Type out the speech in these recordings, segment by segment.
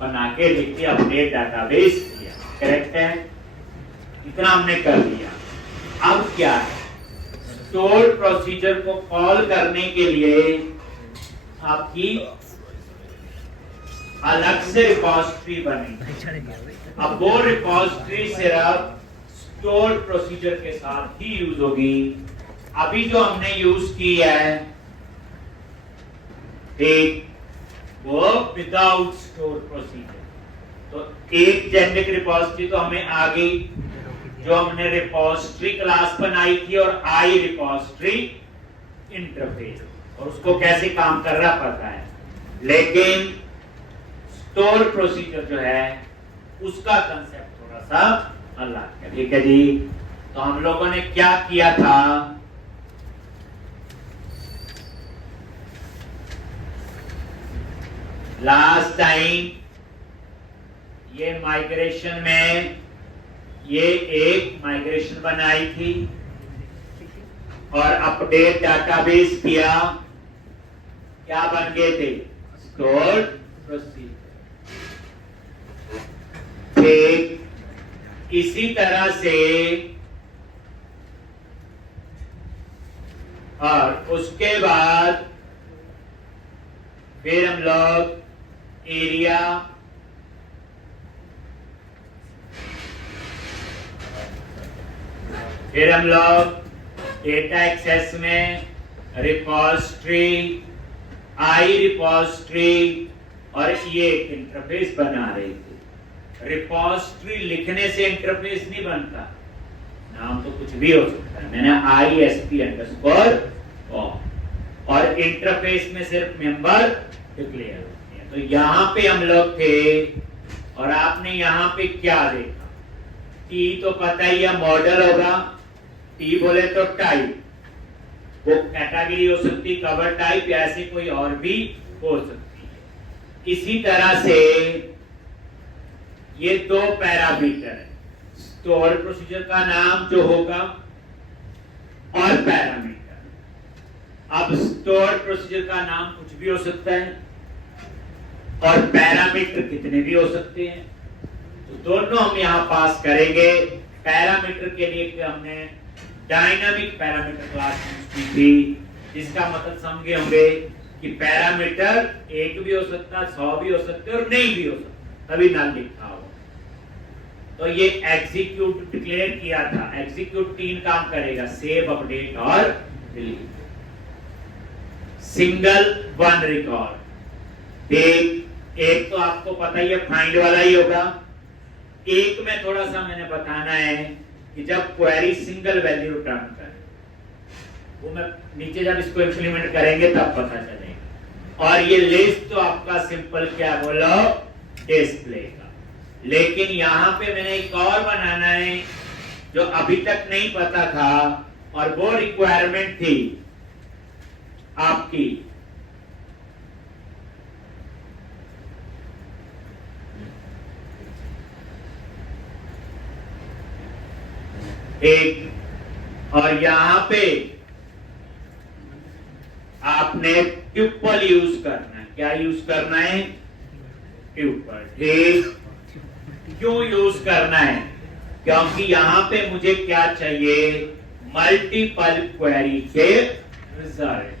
बना के लिख के अपडेट डाटाबेस किया, करेक्ट है? इतना हमने कर दिया। अब क्या है, स्टोर प्रोसीजर को कॉल करने के लिए आपकी अलग से रिपॉजिटरी बनेगी। अब वो रिपॉजिटरी सिर्फ स्टोर प्रोसीजर के साथ ही यूज होगी। अभी जो हमने यूज की है एक वो विदाउट स्टोर प्रोसीजर, तो एक जेनेरिक रिपॉजिटरी तो हमें आ गई जो हमने रिपॉजिटरी क्लास बनाई थी और आई रिपॉजिटरी इंटरफेस, और उसको कैसे काम कर रहा पता है। लेकिन स्टोर प्रोसीजर जो है उसका कंसेप्ट थोड़ा सा अलग है, ठीक है जी। तो हम लोगों ने क्या किया था, लास्ट टाइम ये माइग्रेशन में ये एक माइग्रेशन बनाई थी और अपडेट डाटाबेस किया, क्या बन गए थे, स्टोर प्रोसीजर। ठीक इसी तरह से और उसके बाद फिर हम लोग एरिया, फिर हम लोग डेटा एक्सेस में रिपॉजिटरी, आई रिपॉजिटरी और ये एक इंटरफेस बना रहे थे। रिपॉजिटरी लिखने से इंटरफेस नहीं बनता, नाम तो कुछ भी हो सकता है, मैंने ISP_, और इंटरफेस में सिर्फ मेंबर डिक्लेयर होते हैं। तो यहाँ पे हम लोग थे और आपने यहाँ पे क्या देखा, टी तो पता ही है मॉडल होगा, टी बोले तो टाइप, वो कैटेगरी हो सकती, कवर टाइप, ऐसे कोई और भी हो सकती है। इसी तरह से ये दो पैरामीटर है, स्टोर प्रोसीजर का नाम जो होगा और पैरामीटर। अब स्टोर प्रोसीजर का नाम कुछ भी हो सकता है और पैरामीटर कितने भी हो सकते हैं, तो दोनों हम यहां पास करेंगे। पैरामीटर के लिए हमने डायनामिक पैरामीटर क्लास यूज की थी, जिसका मतलब समझे होंगे कि पैरामीटर एक भी हो सकता है, 100 भी हो सकते और नहीं भी हो सकता, तभी नाम लिखा हो। तो ये एग्जीक्यूट डिक्लेयर किया था, एग्जीक्यूट 3 काम करेगा, सेव, अपडेट और डिलीट। सिंगल वन रिकॉर्ड, एक तो आपको पता ही है फाइंड वाला ही होगा। एक में थोड़ा सा मैंने बताना है कि जब क्वेरी सिंगल वैल्यू रिटर्न करे, वो मैं नीचे जब इसको इंप्लीमेंट करेंगे तब पता चलेगा। और ये लिस्ट तो आपका सिंपल क्या बोलो, डिस्प्ले का। लेकिन यहाँ पे मैंने एक और बनाना है जो अभी तक नहीं पता था, और वो रिक्वायरमेंट थी आपकी एक, और यहां पे आपने ट्यूपल यूज करना है। क्या यूज करना है, ट्यूपल। ठीक, क्यों यूज करना है, क्योंकि यहां पे मुझे क्या चाहिए, मल्टीपल क्वेरी के रिजल्ट।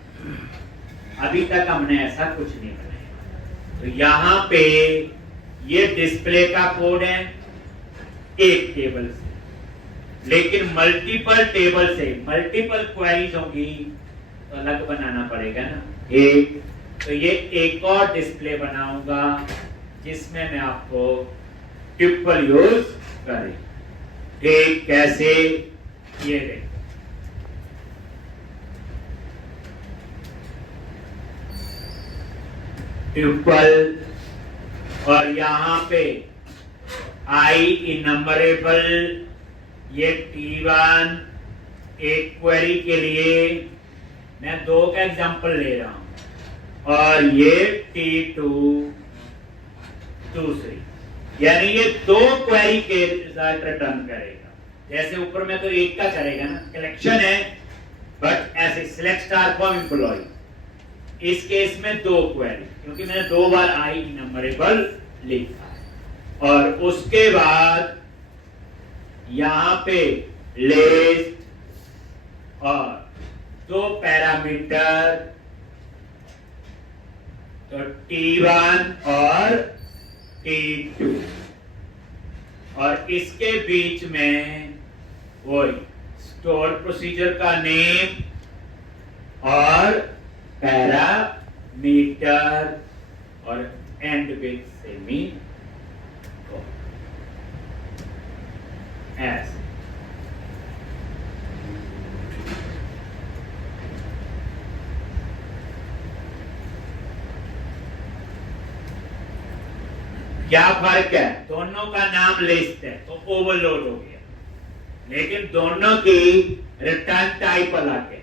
अभी तक हमने ऐसा कुछ नहीं बनाया। तो यहां पे ये डिस्प्ले का कोड है एक टेबल से, लेकिन मल्टीपल टेबल से मल्टीपल क्वेरीज होंगी तो अलग बनाना पड़ेगा ना। एक तो ये एक और डिस्प्ले बनाऊंगा जिसमें मैं आपको ट्यूपल यूज करें। एक कैसे, ये देखो, ट्यूपल, और यहां पे आई इनम्बरेबल, ये T1 एक क्वेरी के लिए मैं 2 का एग्जांपल ले रहा हूं, और ये T2 दूसरी, यानी ये 2 क्वेरी के रिजल्ट रिटर्न करेगा। जैसे ऊपर में तो एक का करेगा ना, कलेक्शन है, बट ऐसे सिलेक्ट स्टार फ्रॉम एम्प्लॉय, इस केस में 2 क्वेरी, क्योंकि मैंने 2 बार आई इनम्बरेबल लिखा है। और उसके बाद यहां पे लिस्ट और दो पैरामीटर, तो T1 और T2, और इसके बीच में वही स्टोर प्रोसीजर का नेम और पैरामीटर और एंड विथ सेमी ऐसे। क्या फर्क है? दोनों का नाम लिस्ट है तो ओवरलोड हो गया, लेकिन दोनों की रिटर्न टाइप अलग है।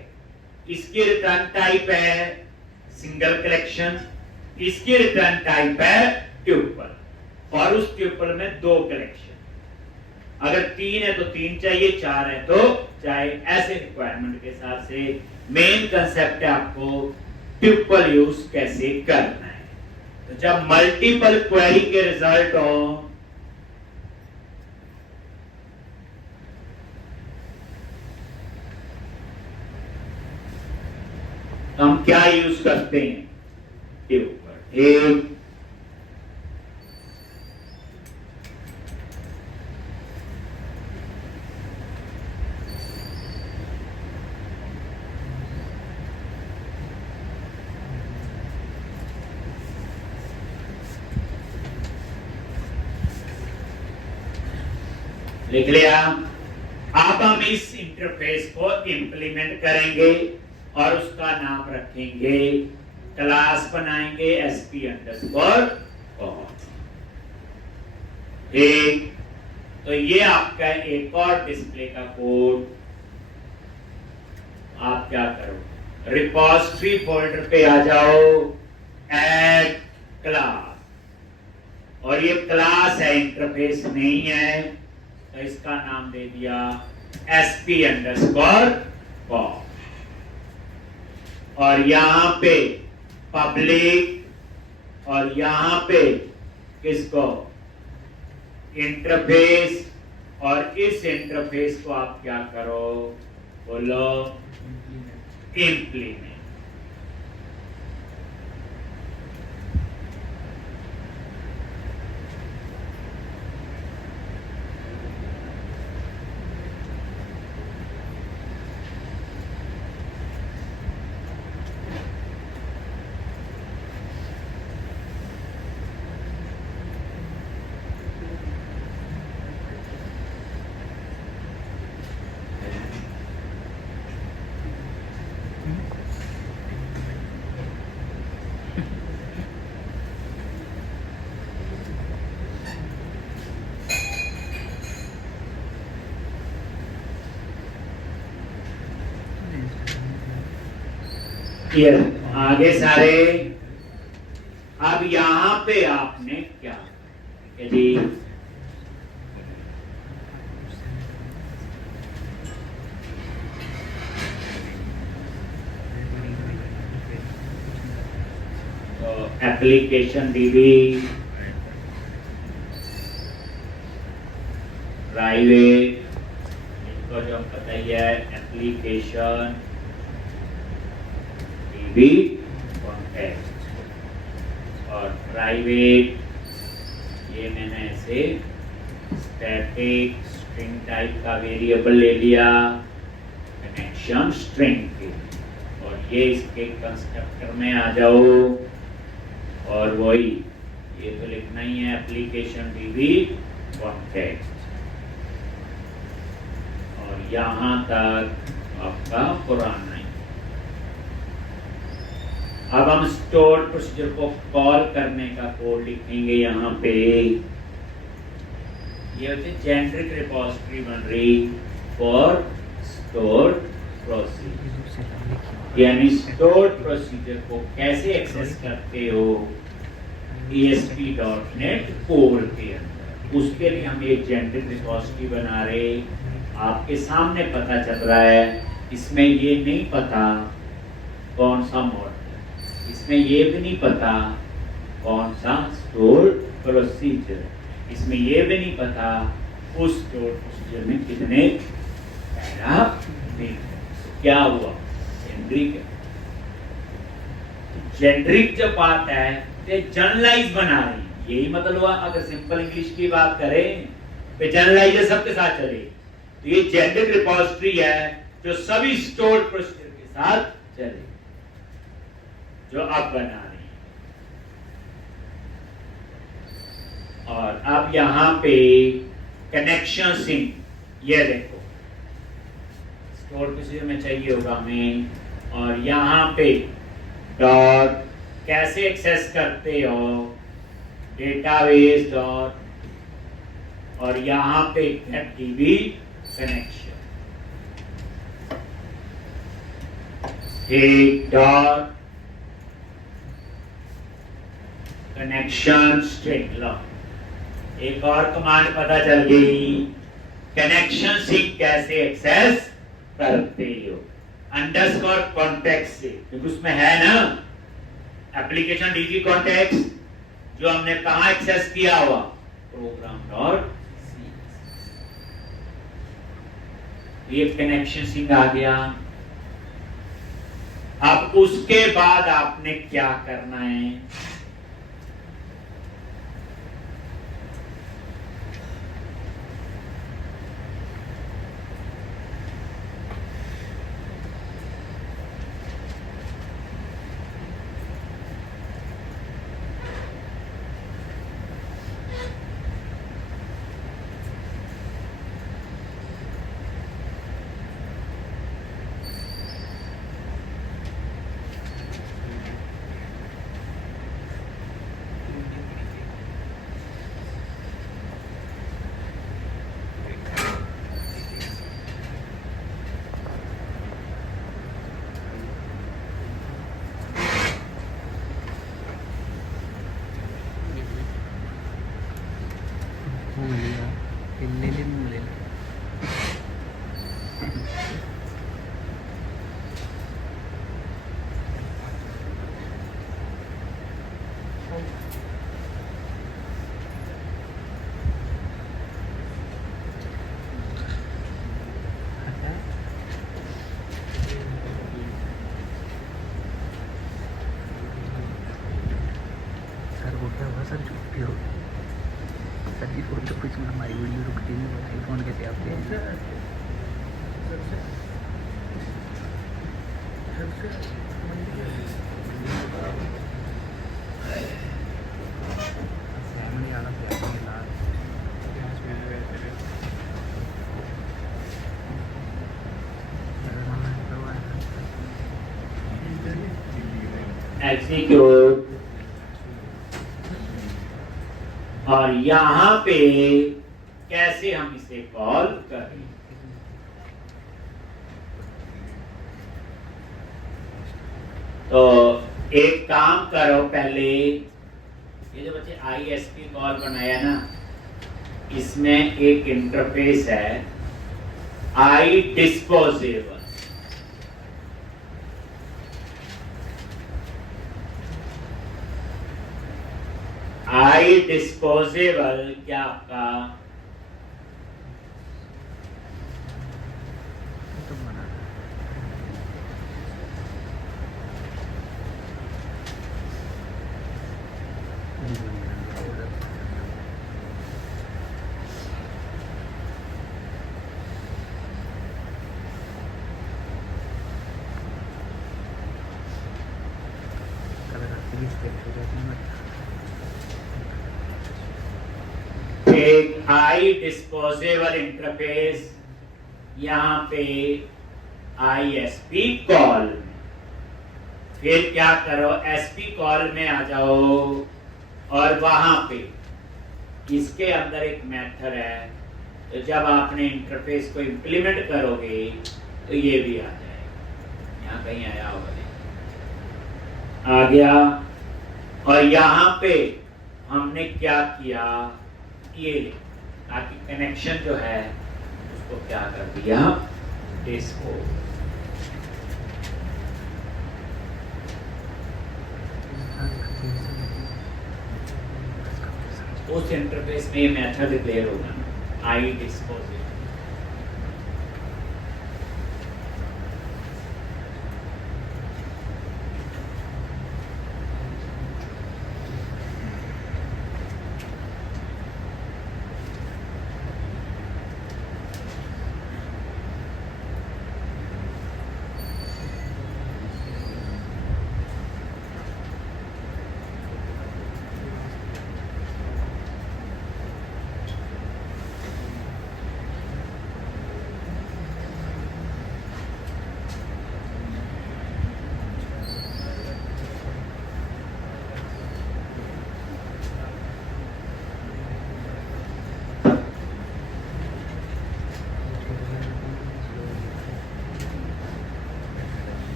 इसकी रिटर्न टाइप है सिंगल कलेक्शन, इसकी रिटर्न टाइप है ट्यूपल, और उस ट्यूपल में दो कलेक्शन। अगर 3 है तो 3 चाहिए, 4 है तो चाहे, ऐसे रिक्वायरमेंट के हिसाब से। मेन कंसेप्ट है आपको ट्यूपल यूज कैसे करना है। तो जब मल्टीपल क्वेरी के रिजल्ट हो, तो हम क्या यूज करते हैं? ट्यूपल। एक लिख लिया। अब हम इस इंटरफेस को इंप्लीमेंट करेंगे और उसका नाम रखेंगे, क्लास बनाएंगे SP_. ठीक, तो ये आपका एक और डिस्प्ले का कोड। आप क्या करो, रिपोजिटरी फोल्डर पे आ जाओ, ऐड क्लास, और ये क्लास है, इंटरफेस नहीं है, तो इसका नाम दे दिया SP_. और यहां पे पब्लिक, और यहां पे किसको? इंटरफेस। और इस इंटरफेस को आप क्या करो? बोलो इंप्लीमेंट। ये आगे सारे। अब यहां पे आपने क्या, यदि एप्लीकेशन डीबी प्राइवेट, इनको जो पता ही है, एप्लीकेशन डीबी कॉन्टेक्स्ट, और प्राइवेट ये मैंने ऐसे स्टैटिक स्ट्रिंग टाइप का वेरिएबल ले लिया, कनेक्शन स्ट्रिंग के, और ये इसके कंस्ट्रक्टर में आ जाओ, और वही ये तो लिखना ही है, एप्लीकेशन डीबी कॉन्टेक्स्ट, और यहां तक आपका पुराना ही। अब हम स्टोर प्रोसीजर को कॉल करने का कोड लिखेंगे यहां पे। ये होती है जेनेरिक रिपोजिटरी बन रही फॉर स्टोर प्रोसीजर, यानी स्टोर प्रोसीजर को कैसे एक्सेस करते हो ASP.NET कोर के अंदर। उसके लिए हम एक जेनेरिक रिपोजिटरी बना रहे। आपके सामने पता चल रहा है, इसमें ये नहीं पता कौन सा मॉडल, इसमें ये भी नहीं पता कौन सा स्टोर प्रोसीजर। इसमें ये भी नहीं पता उस स्टोर प्रोसीजर में कितने पैरामीटर। क्या हुआ? जेनरिक है। जेनरिक जब बात है तो जनरलाइज बना रही, यही मतलब हुआ। अगर सिंपल इंग्लिश की बात करें तो जनरलाइज सबके साथ चले, तो ये जेनरिक रिपोजिटरी है जो सभी स्टोर प्रोसीजर के साथ चले, जो आप बना रही है। और अब यहां पे कनेक्शन सिंक, ये देखो स्टोर प्रोसीजर में चाहिए होगा हमें, और यहां पे डॉट कैसे एक्सेस करते हो, डेटाबेस डॉट, और यहां पे गेट डीबी कनेक्शन, एक डॉट कनेक्शन स्ट्रिंग। लो एक और कमांड पता चल गई, कनेक्शन सिंक कैसे एक्सेस करते हो, अंडरस्कोर कॉन्टेक्स्ट से, क्योंकि उसमें है ना एप्लीकेशन डीजी कॉन्टेक्स्ट, जो हमने कहां एक्सेस किया हुआ, प्रोग्राम डॉट सी। ये कनेक्शन सिंक आ गया। अब उसके बाद आपने क्या करना है, एग्जीक्यूट, और यहां पे कैसे हम इसे कॉल करें। तो एक काम करो, पहले ये जो बच्चे ISP कॉल बनाया ना, इसमें एक इंटरफेस है आई डिस्पोजेबल। आई डिस्पोजेबल क्या आपका एक आई डिस्पोजेबल इंटरफेस, यहां पे ISP कॉल। फिर क्या करो, SP कॉल में आ जाओ, और वहां पे इसके अंदर एक मेथड है, तो जब आपने इंटरफेस को इंप्लीमेंट करोगे तो ये भी आ जाएगा। यहाँ कहीं आया होगा, आ गया। और यहाँ पे हमने क्या किया, ये ताकि कनेक्शन जो है उसको क्या कर दिया, डिस्को। उस इंटरफेस में ये मेथड डिक्लेयर होगा आई डिस्पोजेबल।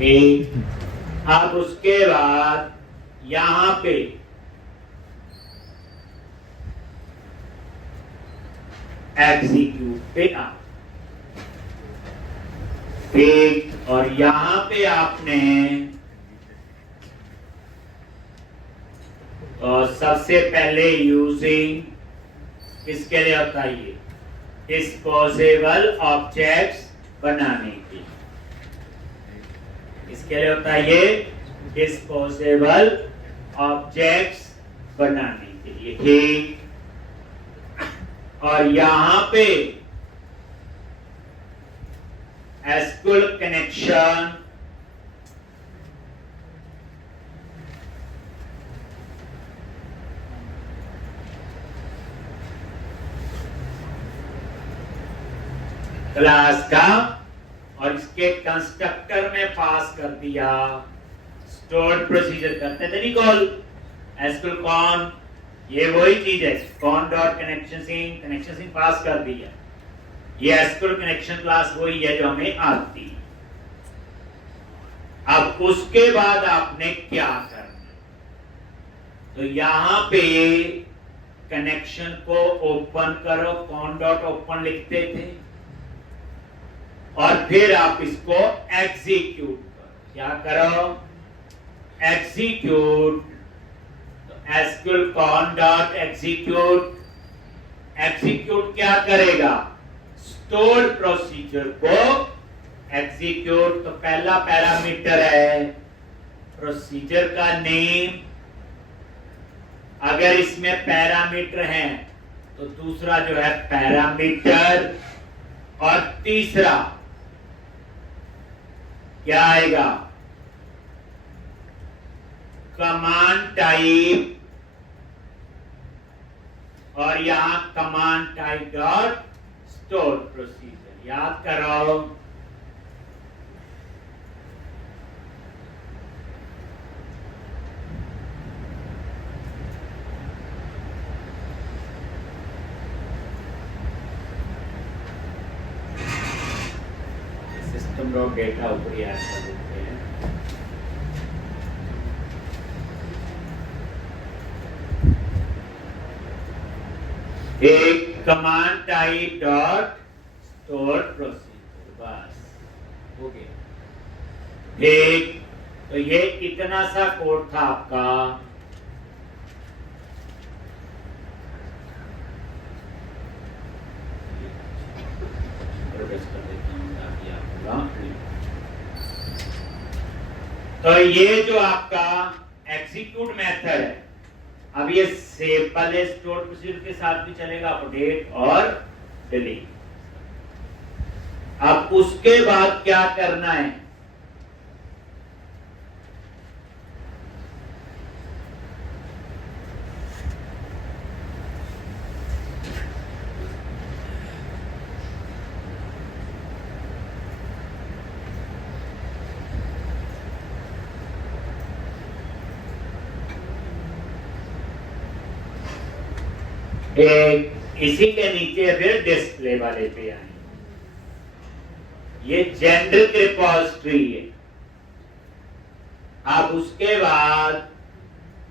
ठीक, अब उसके बाद यहां पे एग्जीक्यूट पे आ, ठीक, और यहां पे आपने सबसे पहले यूजिंग किसके लिए होता है ये डिस्पोजेबल ऑब्जेक्ट्स बनाने के, इसके लिए होता है ये डिस्पोजेबल ऑब्जेक्ट्स बनाने के लिए, ठीक। और यहां पे एसक्यूएल कनेक्शन क्लास का और इसके कंस्ट्रक्टर में पास कर दिया स्टोर्ड प्रोसीजर करते थे नहीं कॉल एसक्यूएल कॉन, ये वही चीज है कॉन डॉट कनेक्शन सिंग पास कर दिया, ये एसक्यूएल कनेक्शन क्लास वही है जो हमें आती है। अब उसके बाद आपने क्या करना, तो यहां पे कनेक्शन को ओपन करो, कॉन डॉट ओपन लिखते थे और फिर आप इसको एग्जीक्यूट करो, क्या करो execute, SQL con dot execute, execute क्या करेगा स्टोर्ड प्रोसीजर को एग्जीक्यूट, तो पहला पैरामीटर है प्रोसीजर का नेम, अगर इसमें पैरामीटर हैं तो दूसरा जो है पैरामीटर, और तीसरा क्या आएगा कमांड टाइप, और यहां command type dot store procedure, याद करो। सिस्टम डॉट डेटा ऊपर याद कर देते हैं, एक command type dot store procedure, बस हो गया, ठीक। तो ये इतना सा कोड था आपका, तो ये जो आपका एग्जीक्यूट मेथड है, अब ये सेव पहले स्टोर प्रोसीजर के साथ भी चलेगा, अपडेट और डिलीट। अब उसके बाद क्या करना है, इसी के नीचे फिर डिस्प्ले वाले पे आए, ये जेनेरिक रिपोजिटरी है। अब उसके बाद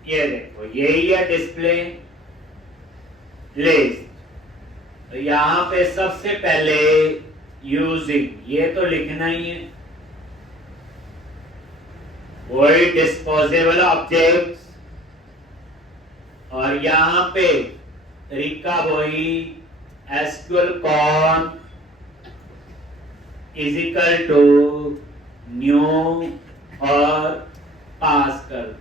ये देखो यही है डिस्प्ले लिस्ट, तो यहां पे सबसे पहले यूजिंग, ये तो लिखना ही है। वही डिस्पोजेबल ऑब्जेक्ट्स, और यहां पे तरीका वही SQL con is equal to new और पास कर।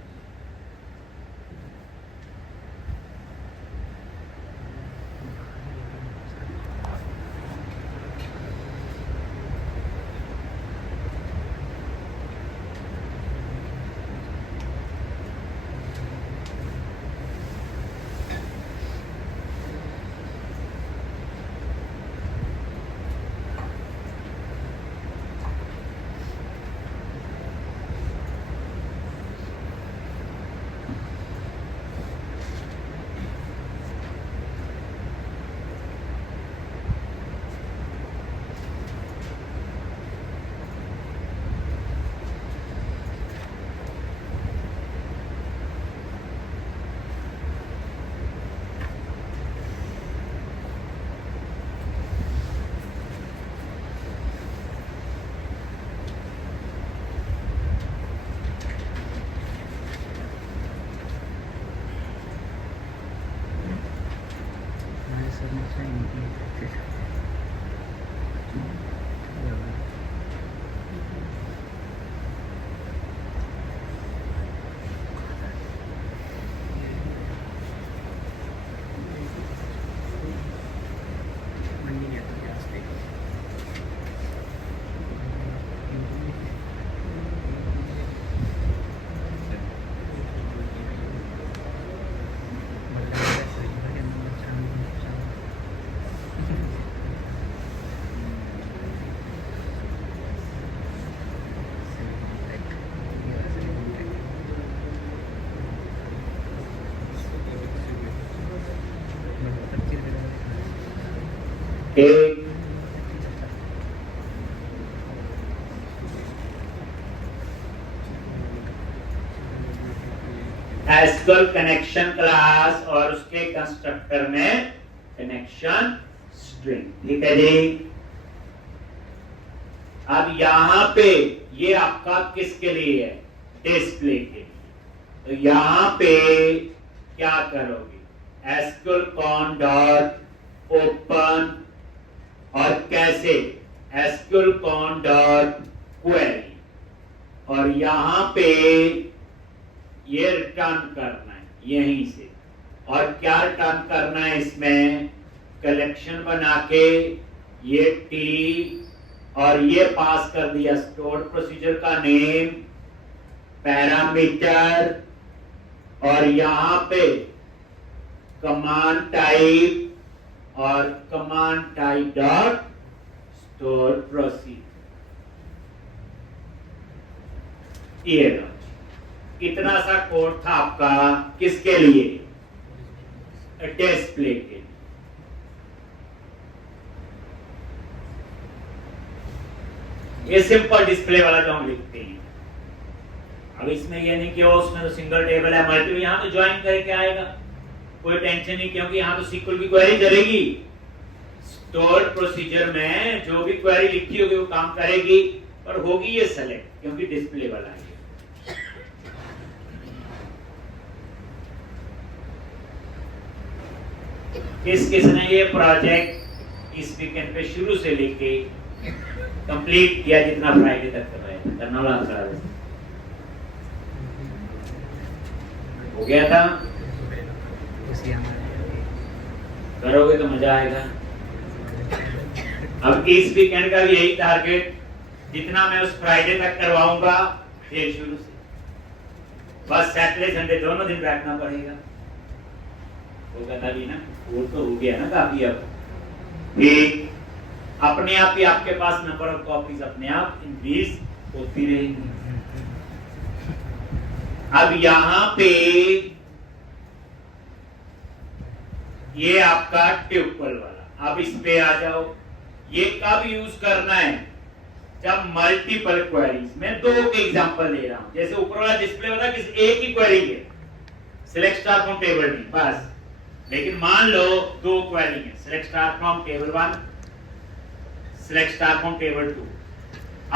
एसक्यूएल कनेक्शन क्लास और उसके कंस्ट्रक्टर में कनेक्शन स्ट्रिंग, ठीक है जी। अब यहां पे ये आपका किसके लिए है? डिस्प्ले के लिए। तो यहां पे क्या करोगे? एसक्यूएल कॉन डॉट ओपन, और कैसे? एसक्यूएल कॉन डॉट क्वेरी, और यहां पे ये रिटर्न करना है यहीं से। और क्या रिटर्न करना है इसमें? कलेक्शन बना के ये टी, और ये पास कर दिया स्टोर प्रोसीजर का नेम, पैरामीटर, और यहां पे कमांड टाइप, और command type dot store procedure. ये इतना सा कोड था आपका, किसके लिए? डिस्प्ले के लिए। ये सिंपल डिस्प्ले वाला जो हम लिखते हैं। अब इसमें ये नहीं कि उसमें तो सिंगल टेबल है, मल्टीपल, यहां तो ज्वाइन करके आएगा, कोई टेंशन नहीं, क्योंकि यहां तो सीक्वल की क्वेरी चलेगी। स्टोर प्रोसीजर में जो भी क्वेरी लिखी होगी वो काम करेगी, पर होगी ये सेलेक्ट, क्योंकि डिस्प्ले वाला है। किसने ये प्रोजेक्ट इस वीकेंड पे शुरू से लेके कंप्लीट किया, जितना फ्राइडे तक करना वाला हो गया था? करोगे तो मजा आएगा। अब इस वीकेंड का भी यही टारगेट, जितना मैं उस फ्राइडे तक करवाऊंगा ये शुरू से, बस सैटरडे संडे दोनों दिन बैठना पड़ेगा। होगा तभी ना, वो तो हो गया ना काफी। अब ठीक अपने आप ही आपके पास नंबर ऑफ कॉपीज अपने आप इंक्रीज होती रहेगी। अब यहां पे ये आपका ट्यूपल वाला, अब इस पे आ जाओ। ये कब यूज करना है? जब मल्टीपल क्वेरीज, मैं दो के एग्जांपल दे रहा हूं। जैसे ऊपर वाला डिस्प्ले वाला किस एक ही क्वेरी है, सिलेक्ट स्टार फ्रॉम टेबल नहीं, बस। लेकिन मान लो दो क्वेरी है, select star from table 1, select star from table 2।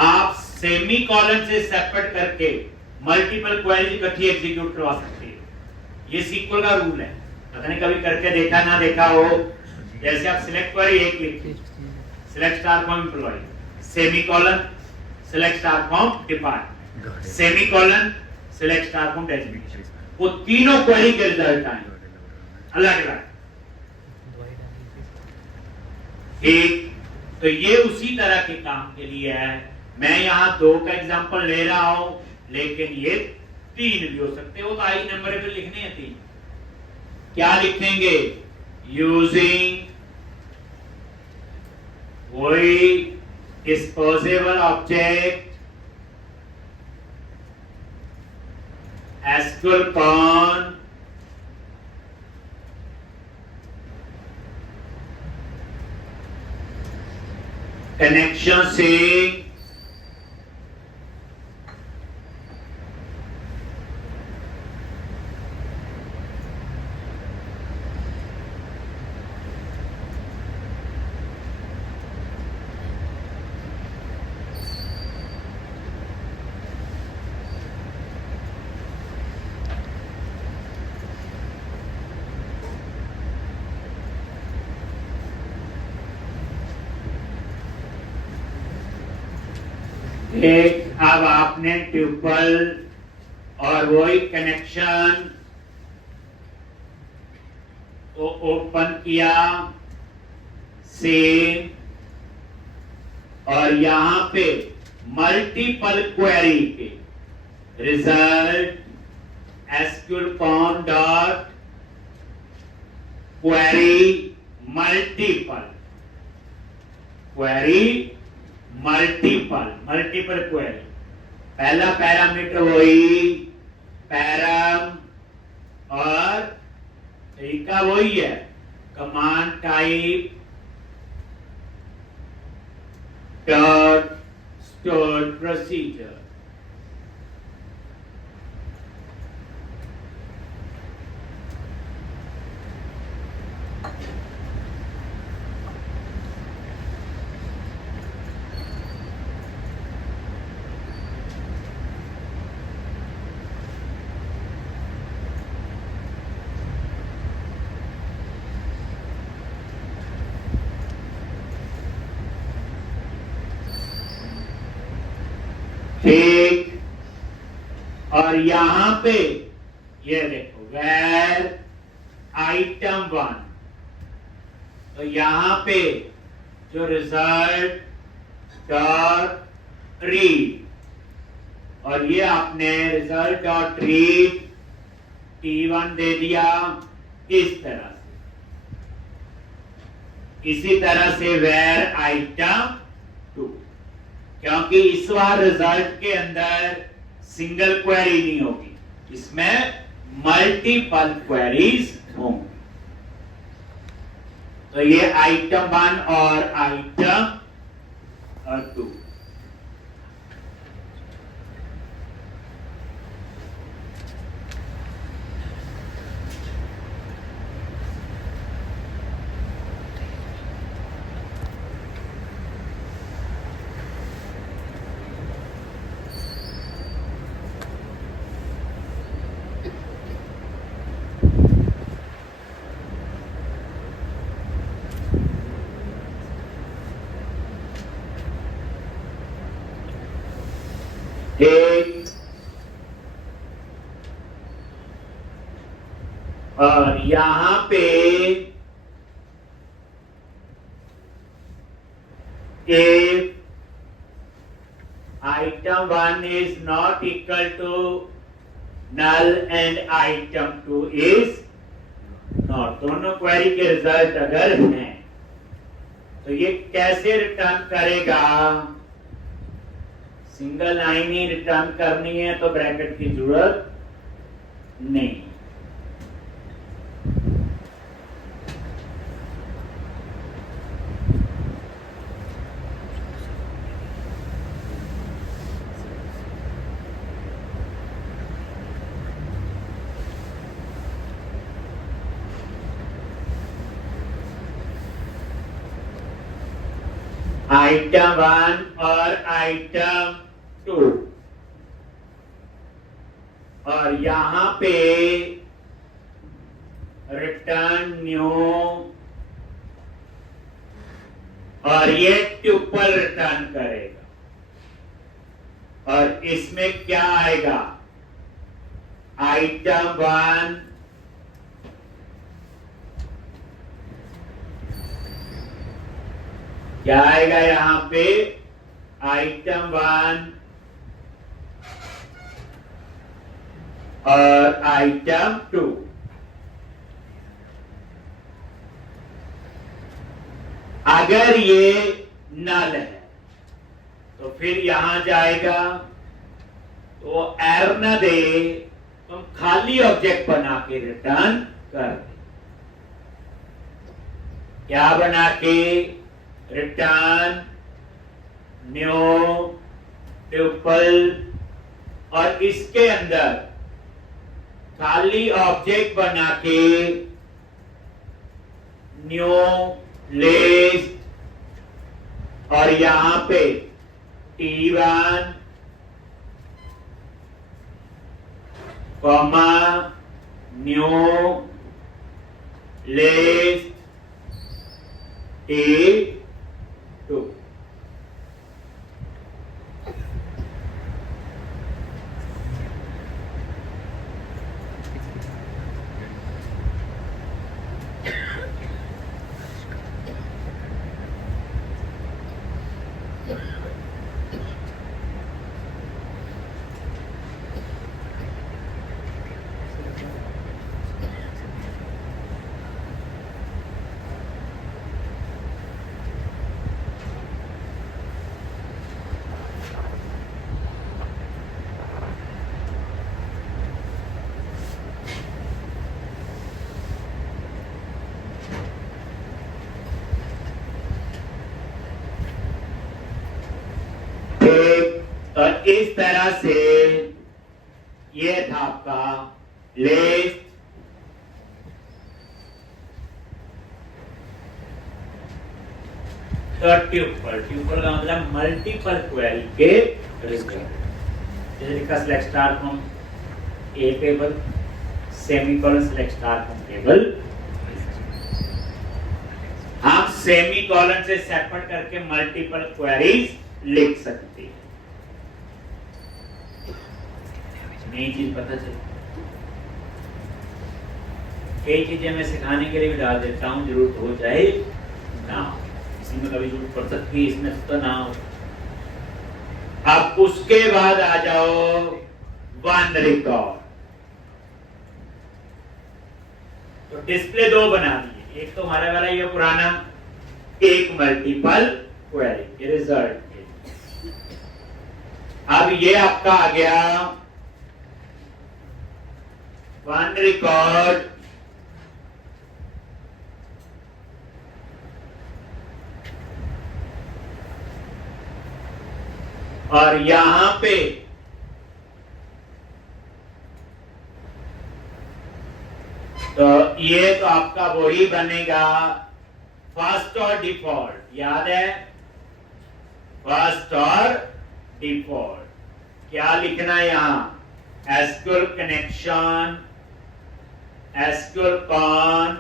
आप सेमी कॉलन से सेपरेट करके मल्टीपल क्वेरी इकट्ठी एग्जीक्यूट करवा सकते हो। ये सीक्वल का रूल है, पता नहीं कभी करके देखा ना देखा हो। जैसे आप सिलेक्ट क्वेरी एक लिखिए, select star from employ, semi colon select star from department, semi colon select star from designation, वो तीनों क्वेरी के रिजल्ट आए अलग अलग। ठीक, तो ये उसी तरह के काम के लिए है। मैं यहां 2 का एग्जांपल ले रहा हूं, लेकिन ये 3 भी हो सकते हो। तो आई नंबर पे लिखने हैं 3। क्या लिखेंगे? यूजिंग वही disposable object SQL con connection से एक, अब आपने ट्यूपल और वही कनेक्शन को ओपन किया सेम, और यहां पे मल्टीपल क्वेरी के result SQL con dot query multiple query. पहला पैरामीटर वही पैराम, और तरीका वही है, command type dot store procedure. ठीक, और यहां पे ये देखो वेर आइटम 1, तो यहां पे जो रिजल्ट डॉट रीड, और ये आपने रिजल्ट डॉट रीड T1 दे दिया इस तरह से। इसी तरह से वेर आइटम 2, क्योंकि इस बार रिजल्ट के अंदर सिंगल क्वेरी नहीं होगी, इसमें मल्टीपल क्वेरीज होंगी। तो ये आइटम 1 और आइटम 2। एक, और यहां पे if item 1 is not equal to null and item 2 is not, दोनों क्वेरी के रिजल्ट अगर हैं तो ये कैसे रिटर्न करेगा? सिंगल लाइन ही रिटर्न करनी है तो ब्रैकेट की जरूरत नहीं। आइटम 1 और आइटम 2, और यहां पे रिटर्न न्यू, और ये ट्यूपल रिटर्न करेगा, और इसमें क्या आएगा, आइटम 1 क्या आएगा, यहां पे आइटम 1 और आइटम 2। अगर ये नल है तो फिर यहां जाएगा, तो एरर न दे, तुम खाली ऑब्जेक्ट बना के रिटर्न कर दे। क्या बना के, रिटर्न न्यू ट्यूपल, और इसके अंदर खाली ऑब्जेक्ट बना के न्यू लिस्ट, और यहां पे T1 comma new list T2। और इस तरह से ये था आपका लिस्ट, ट्यूपल का मतलब मल्टीपल क्वेरी के रिजल्ट। जैसे लिखा select star from A table, semicolon select star from table. हम सेमीकोलन से सेपरेट करके मल्टीपल क्वेरीज लिख सकते हैं। नई चीज पता चली, कई चीजें मैं सिखाने के लिए भी डाल देता हूं, जरूरत हो जाए ना, इसमें कभी जरूरत पड़ सकती है, इसमें तो ना हो। अब उसके बाद आ जाओ वन रिकॉर्ड। तो डिस्प्ले दो बना दिए, एक तो हमारा वाला ये पुराना, एक मल्टीपल क्वेरी रिजल्ट। अब ये आपका आ गया वन रिकॉर्ड, और यहां पे तो ये तो आपका वही बनेगा फर्स्ट और डिफॉल्ट, याद है, फर्स्ट और डिफॉल्ट। क्या लिखना है यहां, SQL connection, SQL con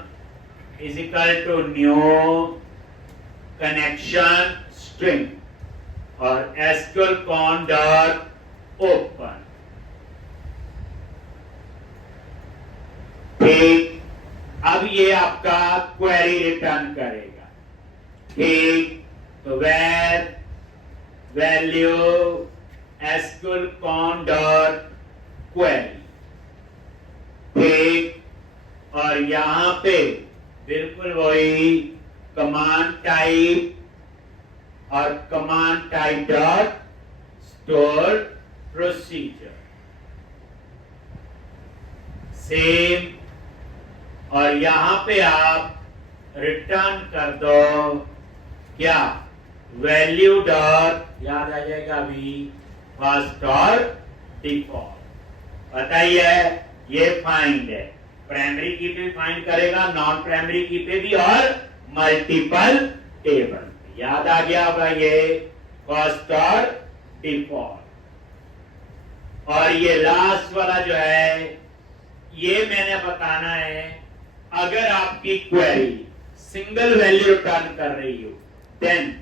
is equal to new connection string, और एसक्यूएल कॉन डॉट ओपन। ठीक, अब ये आपका क्वेरी रिटर्न करेगा। ठीक, तो var value SQL con dot query. ठीक, और यहां पे बिल्कुल वही कमांड टाइप, और command type dot store procedure same, और यहां पे आप रिटर्न कर दो क्या, वैल्यू डॉट, याद आ जाएगा अभी, फर्स्ट और डिफॉल्ट। बताइए ये फाइंड है, प्राइमरी की पे फाइंड करेगा, नॉन प्राइमरी की पे भी, और मल्टीपल टेबल पे। याद आ गया होगा ये कॉस्ट और डिफॉल्ट। और ये लास्ट वाला जो है ये मैंने बताना है, अगर आपकी क्वेरी सिंगल वैल्यू रिटर्न कर रही हो देन,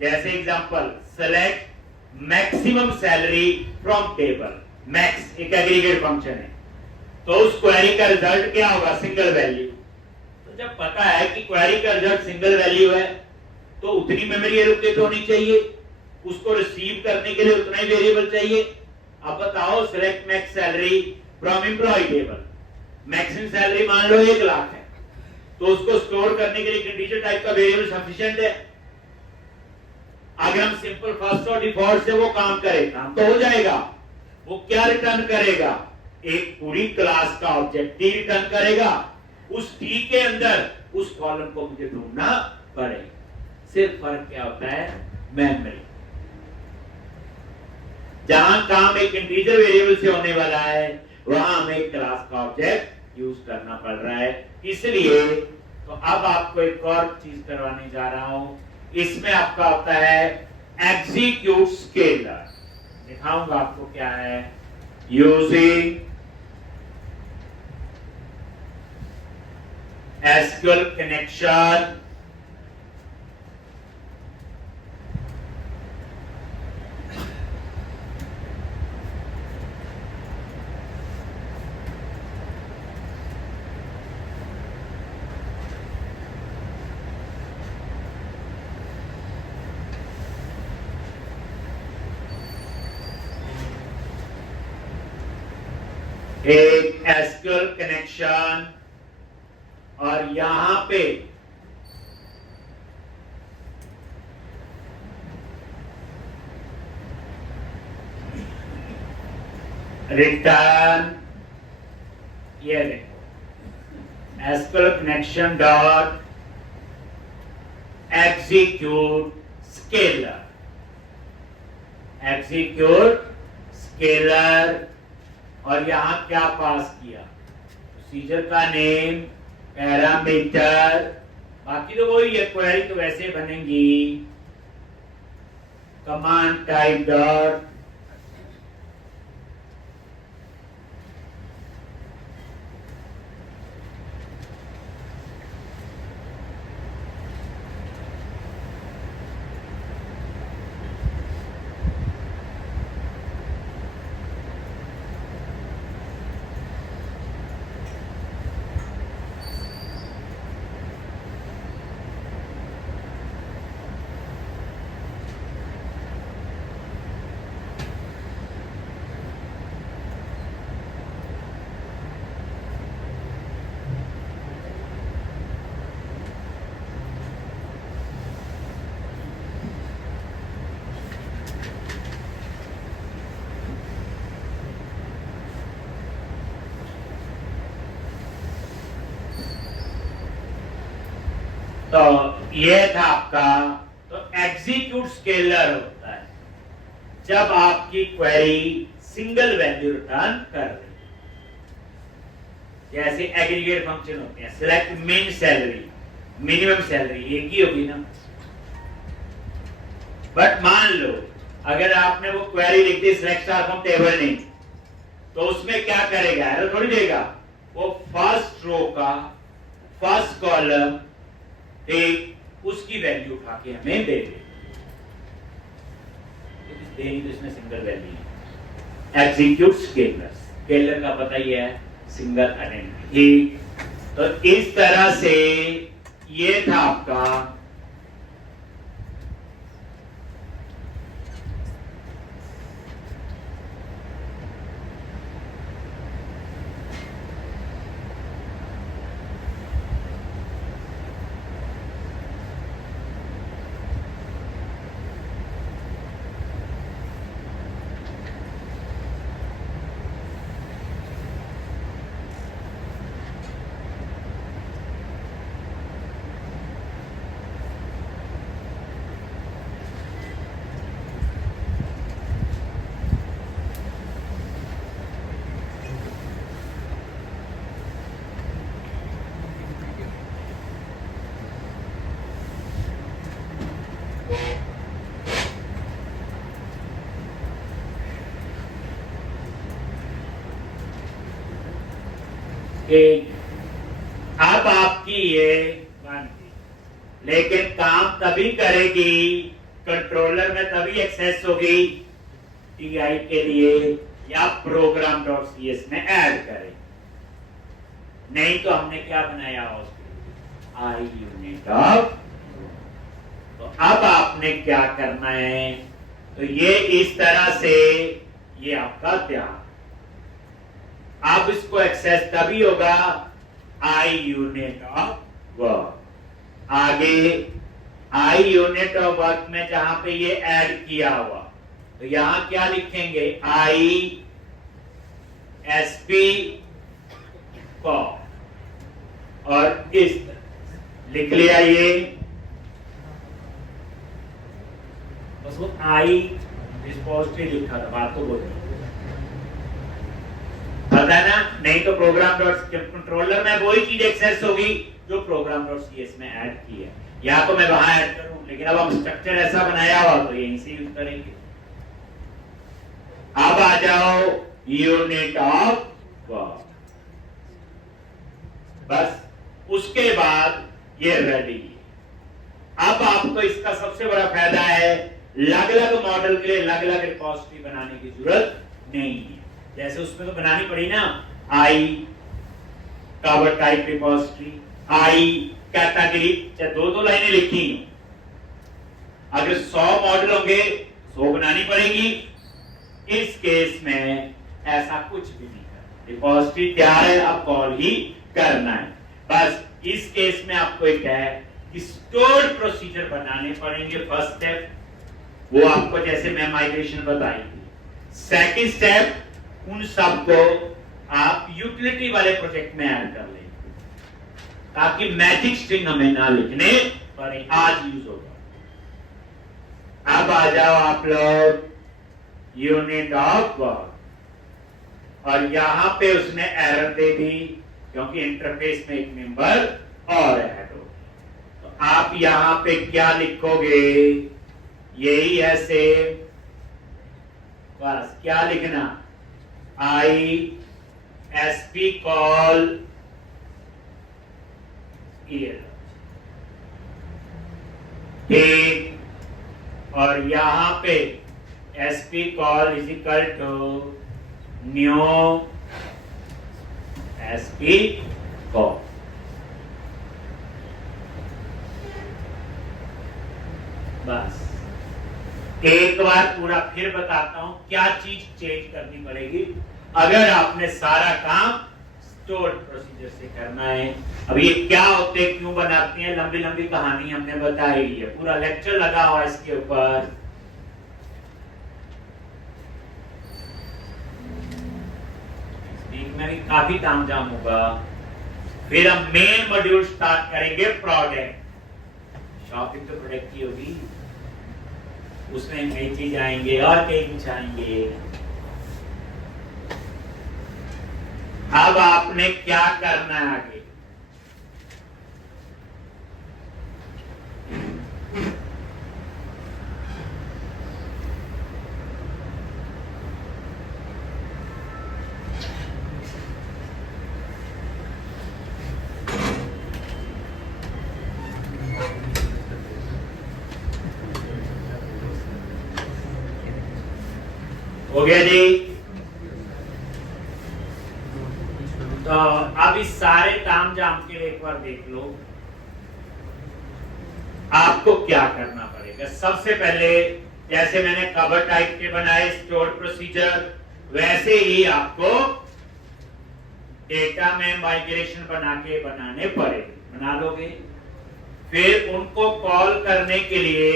जैसे example select maximum salary from table, max एक एग्रीगेट फंक्शन है, तो उस क्वेरी का रिजल्ट क्या होगा? Single value. तो जब पता है कि क्वेरी का रिजल्ट सिंगल वैल्यू है तो उतनी मेमोरी एलोकेट होनी चाहिए, उसको रिसीव करने के लिए उतना ही वेरिएबल चाहिए। अब बताओ select max salary from employ table, maximum salary मान लो 1 लाख है, तो उसको स्टोर करने के लिए इंटीजर टाइप का वेरिएबल सफिशिएंट है। अगर हम सिंपल फर्स्ट और डिफॉल्ट से वो काम करें, काम तो हो जाएगा। वो क्या रिटर्न करेगा? एक पूरी क्लास का ऑब्जेक्ट टी रिटर्न करेगा, उस टी के अंदर उस कॉलम को मुझे ढूंढना पड़ेगा। सिर्फ फर्क क्या होता है? मेमोरी। जहां काम एक इंटीजर वेरिएबल से होने वाला है वहां हमें एक क्लास का ऑब्जेक्ट यूज करना पड़ रहा है। इसलिए तो अब आपको एक और चीज करवाने जा रहा हूं, इसमें आपका होता है एग्जीक्यूट स्केलर। दिखाऊंगा आपको क्या है। यूजिंग एसक्यूएल कनेक्शन एक एसक्यूएल कनेक्शन, और यहां पे रिटर्न, ये देखो SQL connection dot execute scalar, execute scalar. और यहां क्या पास किया? प्रोसीजर का नेम, पैरामीटर, बाकी तो वही है, क्वेरी तो वैसे बनेंगी। कमांड टाइप डॉट तो ये था आपका। तो एग्जीक्यूट स्केलर होता है जब आपकी क्वेरी सिंगल वैल्यू रिटर्न कर रही है। जैसे एग्रीगेट फंक्शन होते हैं, सिलेक्ट मिन सैलरी, मिनिमम सैलरी एक ही होगी ना। बट मान लो अगर आपने वो क्वेरी लिख दी select star from table name, तो उसमें क्या करेगा? एरर थोड़ी देगा। वो फर्स्ट रो का फर्स्ट कॉलम एक उसकी वैल्यू उठा के हमें दे दे, देनी तो इसमें सिंगल वैल्यू है। एग्जीक्यूट स्केलर, स्केलर का पता ही है, सिंगल आइडेंटिटी। तो इस तरह से ये था आपका ठीक, अब आपकी ये बन गई, लेकिन काम तभी करेगी, कंट्रोलर में तभी एक्सेस होगी टीआई के लिए या program.cs में ऐड करें, नहीं तो हमने क्या बनाया आई यूनिट ऑफ। तो अब आपने क्या करना है, तो ये इस तरह से ये आपका ध्यान, अब इसको एक्सेस तभी होगा आई यूनिट ऑफ वर्क। आगे आई यूनिट ऑफ वर्क में जहां पे ये ऐड किया हुआ, तो यहां क्या लिखेंगे, आई एसपी को, और इस लिख लिया ये, बस वो आई रिस्पोजिटरी लिखा था, बात तो बोल पता है ना, नहीं तो प्रोग्राम डॉट कंट्रोलर में वही चीज एक्सेस होगी जो प्रोग्राम डॉट सीएस में ऐड की है, या तो मैं वहां ऐड करूं, लेकिन अब हम स्ट्रक्चर ऐसा बनाया हुआ तो यहीं से यूज करेंगे। अब आ जाओ यूनिट ऑफ वर्क, बस उसके बाद ये रेडी। अब आपको इसका सबसे बड़ा फायदा है, अलग अलग मॉडल के लिए अलग अलग रिपोजिटरी बनाने की जरूरत नहीं है। जैसे उसमें तो बनानी पड़ी ना, I cover type repository, I category, चाहे दो लाइनें लिखी, अगर 100 मॉडल होंगे 100 बनानी पड़ेगी। इस केस में ऐसा कुछ भी नहीं करना, रिपोजिटरी तैयार है, अब कॉल ही करना है बस। इस केस में आपको एक है कि स्टोर्ड प्रोसीजर बनाने पड़ेंगे। फर्स्ट स्टेप वो आपको जैसे मैं माइग्रेशन बताई, सेकंड स्टेप उन सबको आप यूटिलिटी वाले प्रोजेक्ट में ऐड कर लें, ताकि मैजिक स्ट्रिंग हमें ना लिखने पड़े, आज यूज होगा। अब आ जाओ आप लोग यूनिट ऑफ वर्क, और यहां पे उसने एरर दे दी क्योंकि इंटरफेस में एक मेंबर और ऐड हो। तो आप यहां पे क्या लिखोगे, यही है सेम, बस क्या लिखना, आई एसपी कॉल ठीक, और यहां पे SP call is equal to new SP call. बस एक बार पूरा फिर बताता हूं क्या चीज चेंज करनी पड़ेगी अगर आपने सारा काम स्टोर्ड प्रोसीजर से करना है। अब ये क्या होते हैं, क्यों बनाते हैं, लंबी लंबी कहानी हमने बताई है, पूरा लेक्चर लगा हुआ इसके ऊपर। में भी काफी तामझाम होगा। फिर हम मेन मॉड्यूल स्टार्ट करेंगे प्रोडक्ट, शॉपिंग तो प्रोडक्ट की होगी, उसमें कई चीज आएंगे और कई कुछ आएंगे। अब आपने क्या करना है आगे, हो गया जी। तो अब इस सारे तामझाम के लिए एक बार देख लो आपको क्या करना पड़ेगा। सबसे पहले जैसे मैंने कवर टाइप के बनाए स्टोर प्रोसीजर, वैसे ही आपको डेटा में माइग्रेशन बना के बनाने पड़ेंगे, बना लोगे। फिर उनको कॉल करने के लिए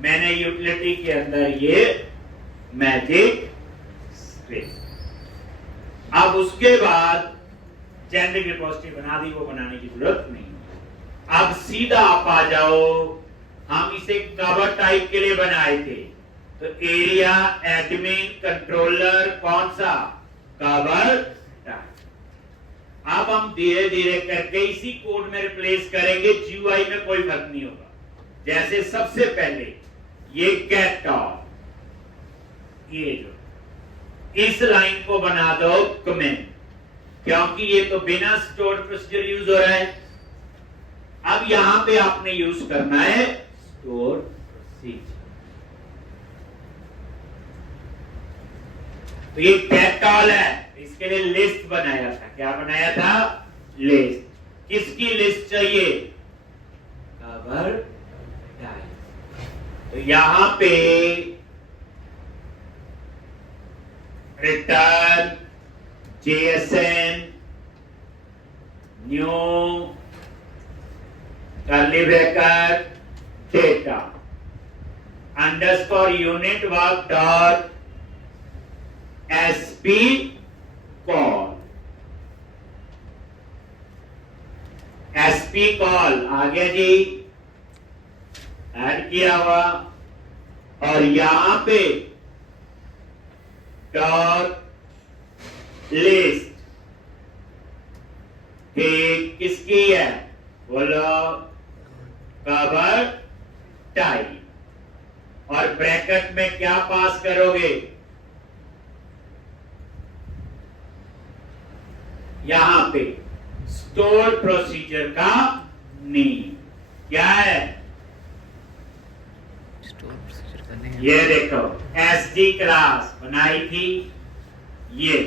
मैंने यूटिलिटी के अंदर ये मैजिक स्ट्रिंग, अब उसके बाद जेनेरिक रिपोजिटरी बना दी, वो बनाने की जरूरत नहीं। अब सीधा आप आ जाओ, हम इसे कवर टाइप के लिए बनाए थे, तो एरिया एडमिन कंट्रोलर कौन सा, कवर टाइप। अब हम धीरे धीरे करके इसी कोड में रिप्लेस करेंगे, जीयूआई में कोई फर्क नहीं होगा। जैसे सबसे पहले ये गेट ऑल, ये जो इस लाइन को बना दो कमेंट, क्योंकि ये तो बिना स्टोर प्रोसीजर यूज हो रहा है। अब यहां पे आपने यूज करना है स्टोर प्रोसीजर। तो ये गेट ऑल है, इसके लिए लिस्ट बनाया था। क्या बनाया था? लिस्ट। किसकी लिस्ट चाहिए? Cover type. तो यहां पे return JSN new curly bracket data underscore unit work dot SP call. SP call आ गया जी, ऐड किया हुआ। और यहां पे डॉट लिस्ट किसकी है? बोलो कवर टाइप। और ब्रैकेट में क्या पास करोगे? यहां पे स्टोर प्रोसीजर का नेम क्या है? स्टोर प्रोसीजर का नेम ये देखो SD क्लास बनाई थी ये,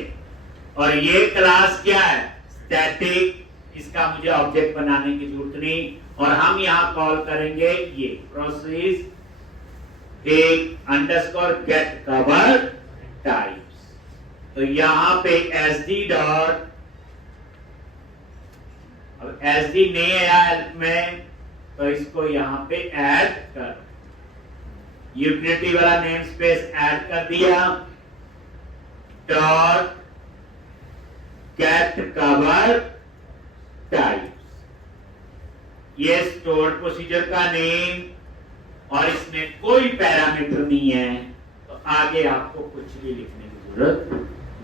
और ये क्लास क्या है? स्टैटिक। इसका मुझे ऑब्जेक्ट बनाने की जरूरत नहीं, और हम यहां कॉल करेंगे ये प्रोसेस एक अंडरस्कोर गेट कवर टाइप्स। तो यहां पे SD डॉट, अब SD नहीं है हेल्प में, तो इसको यहां पे ऐड कर, यूटिलिटी वाला नेम स्पेस ऐड कर दिया। डॉट गेट कवर टाइप्स, ये स्टोर प्रोसीजर का नेम, और इसमें कोई पैरामीटर नहीं है, तो आगे आपको कुछ भी लिखने की जरूरत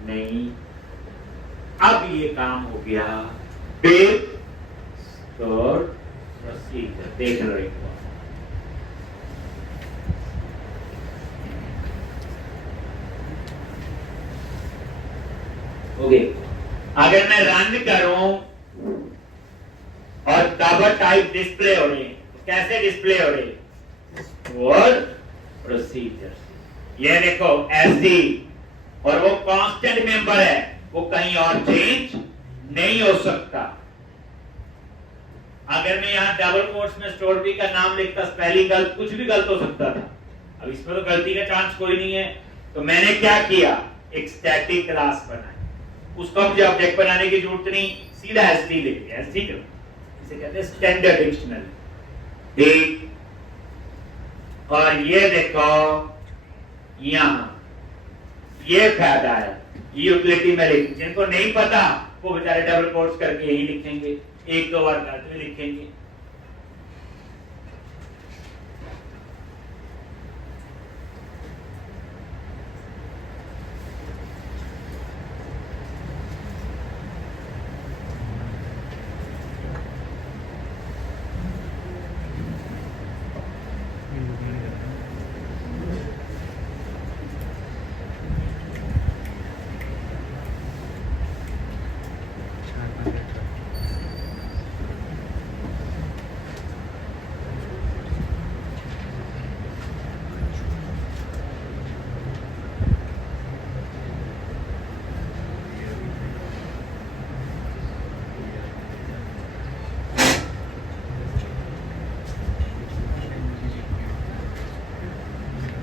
नहीं। अब ये काम हो गया विद स्टोर प्रोसीजर। देख लो एक बार। ओके, अगर मैं रन करूं और कवर टाइप डिस्प्ले हो रहे हैं, तो कैसे डिस्प्ले हो रहे हैं? Store procedure. ये देखो SD, और वो कांस्टेंट मेंबर है, वो कहीं और चेंज नहीं हो सकता। अगर मैं यहां डबल कोट्स में स्टोर पी का नाम लिखता, स्पेलिंग गलत, कुछ भी गलत हो सकता था। अब इसमें तो गलती का चांस कोई नहीं है, तो मैंने क्या किया? एक स्टैटिक क्लास बनाई, उसको मुझे ऑब्जेक्ट बनाने की जरूरत नहीं, सीधा SD लिख दिया। SD इसे कहते हैं स्टैंडर्ड डिक्शनरी। ठीक, और ये देखो यहां ये फायदा है, यूटिलिटी में लिख, जिनको नहीं पता वो बेचारे डबल कोट्स करके यही लिखेंगे, एक दो बार करके लिखेंगे।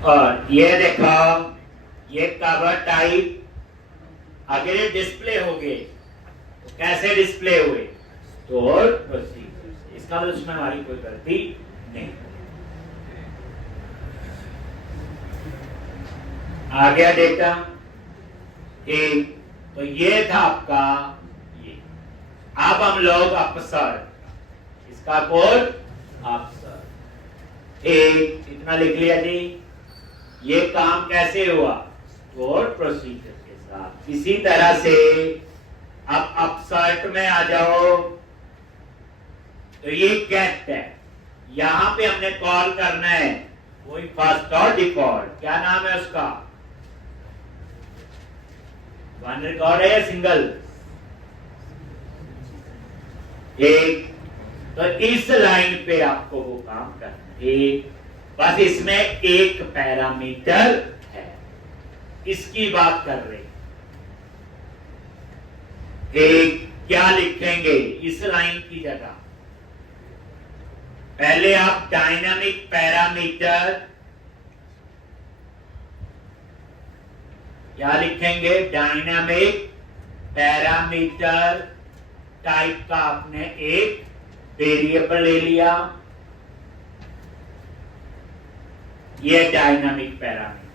और ये देखो ये कवर टाइप, अगर ये डिस्प्ले हो गए तो कैसे डिस्प्ले हुए? Store procedure. इसका मतलब इसमें हमारी कोई गलती नहीं। आ गया डेटा। ठीक, तो ये था आपका ये। अब हम लोग अपसर, इसका कोड अपसर। ठीक, इतना लिख लिया जी। ये काम कैसे हुआ? स्टोर प्रोसीजर के साथ। इसी तरह से अब अपसर्ट में आ जाओ, तो ये गेट है, यहां पे हमने कॉल करना है वही फर्स्ट और डिफॉल्ट। क्या नाम है उसका? वन रिकॉर्ड है या सिंगल? ठीक, तो इस लाइन पे आपको वो काम करना है। ठीक, बस इसमें एक पैरामीटर है, इसकी बात कर रहे। ठीक, क्या लिखेंगे इस लाइन की जगह? पहले आप डायनामिक पैरामीटर क्या लिखेंगे? डायनामिक पैरामीटर टाइप का आपने एक वेरिएबल ले लिया, ये डायनामिक पैरामीटर,